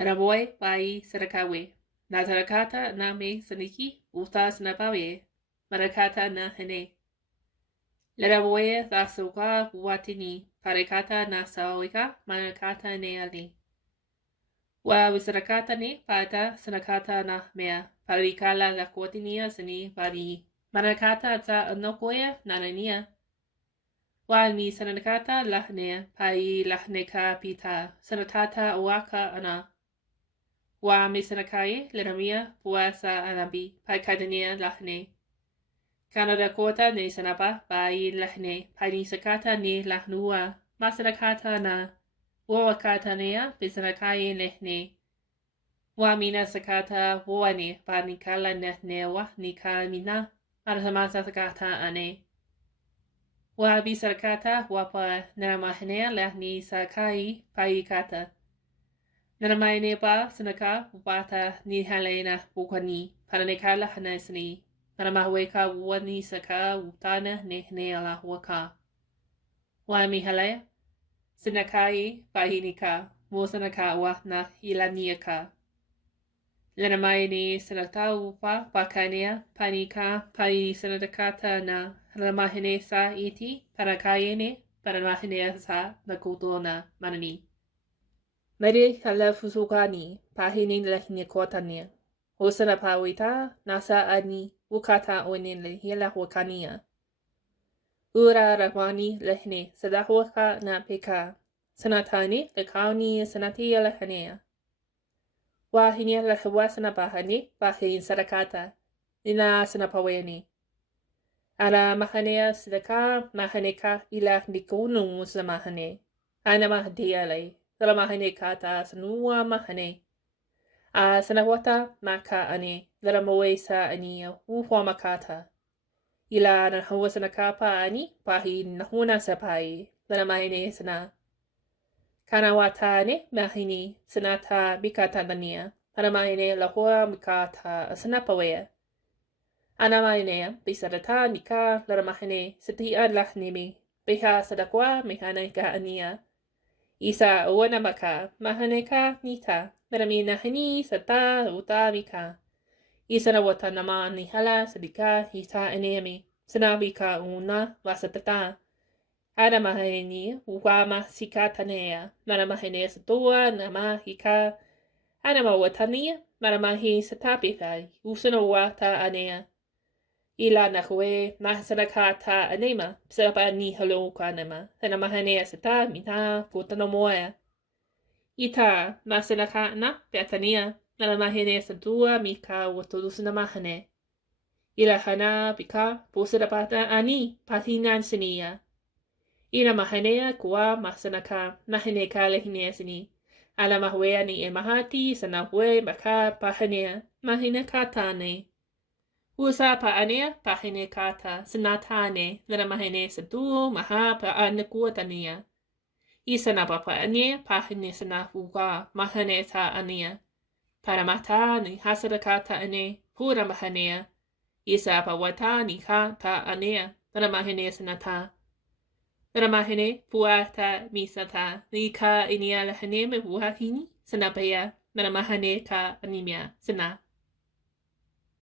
Naraboy bai sarakawe. Na sarakata na me saniki utas na pawe. Marakata na hene. Laraboye thasuka watini. Parekata na sawika marakata ne ali. Wa wisarakata ne pata sanakata na mea. Parikala la kotinia sani pari. Marakata ta anokoya nanania. Wa mi sanakata lahnea pai lahneka pita. Sanatata waka ana. Wa misanakaye leramia puasa anabi paikadania lahne. Canada kota ne sanapa bai lahne pai sakata ne lahnua masanakata na wawakata nea bisanakaye lehne. Wa mina sakata woane panikala nehne wa nika mina arasamasa sakata ane. Wa bisakata wapa naramahne lahni sakai pai kata. Nanamaine pa sanaka upata ni halena bukani paranekala hanasni. Nanamahweka wani saka utana nehne ala waka. Wami halaya? Sinakai pahinika mosanaka wa na ilaniaka. Nanamaine sanata upa pakanea panika pai sanadakata na nanamahine sa iti parakayene paranamahine sa nakutona manani. Meri kala fusukani pahinin lahini kotania. Hosana pawita nasa ani ukata onin hila wakania. Ura ramani lahne sadahwaka na peka. Sanatani lekauni sanatia lahanea. Wahinia lahawasana bahani bahin sarakata. Nina sanapaweni. Ara mahanea sidaka mahaneka ila nikunu sa mahane. Ana mahdialay. Salamahane kata sanua mahane. Sanawata maka ane. Laramoe sa ania uhuwa makata. Ila na hawa sanakapa ani pahi nahuna sa pai. Laramahine sana. Kanawata ane mahini sanata bikata nania. Laramahine lahua mikata sanapawea. Anamahine bisadata nika laramahine satia lahnimi. Beha sadakwa mehane ka ania. Isa uwana maka, mahaneka nita, maramina hani sata utamika. Isa na wata nama ni hala sadika hita enemi, sanabika una wasatata. Ada mahani uwama sikatanea, maramahene satua nama hika. Ada mawatania, maramahi satapika, usana wata anea. Ila nakwe mahasanakata anema, psapa ni halo kanema, sanamahane sata mita putanomoya. Ita masanakana petania, nalamahene satua mika watodusanamahane. Ila hana pika pusadapata ani patinan sinia. Ila mahanea kuwa masanaka mahaneka lehinesini. Ala mahwea ni emahati sanahwe maka pahanea mahinakatane. Usa paanea pahine kata sanatane naramahine satu maha paanakuatania. Isa na papaane pahine sanahuga mahane ta ania. Paramata ni hasadakata ane pura mahanea. Isa pawata ni ka ta anea naramahine sanata. Naramahine puata misata ni ka inia lahane me buhahini sanapaya naramahane ka animia sana.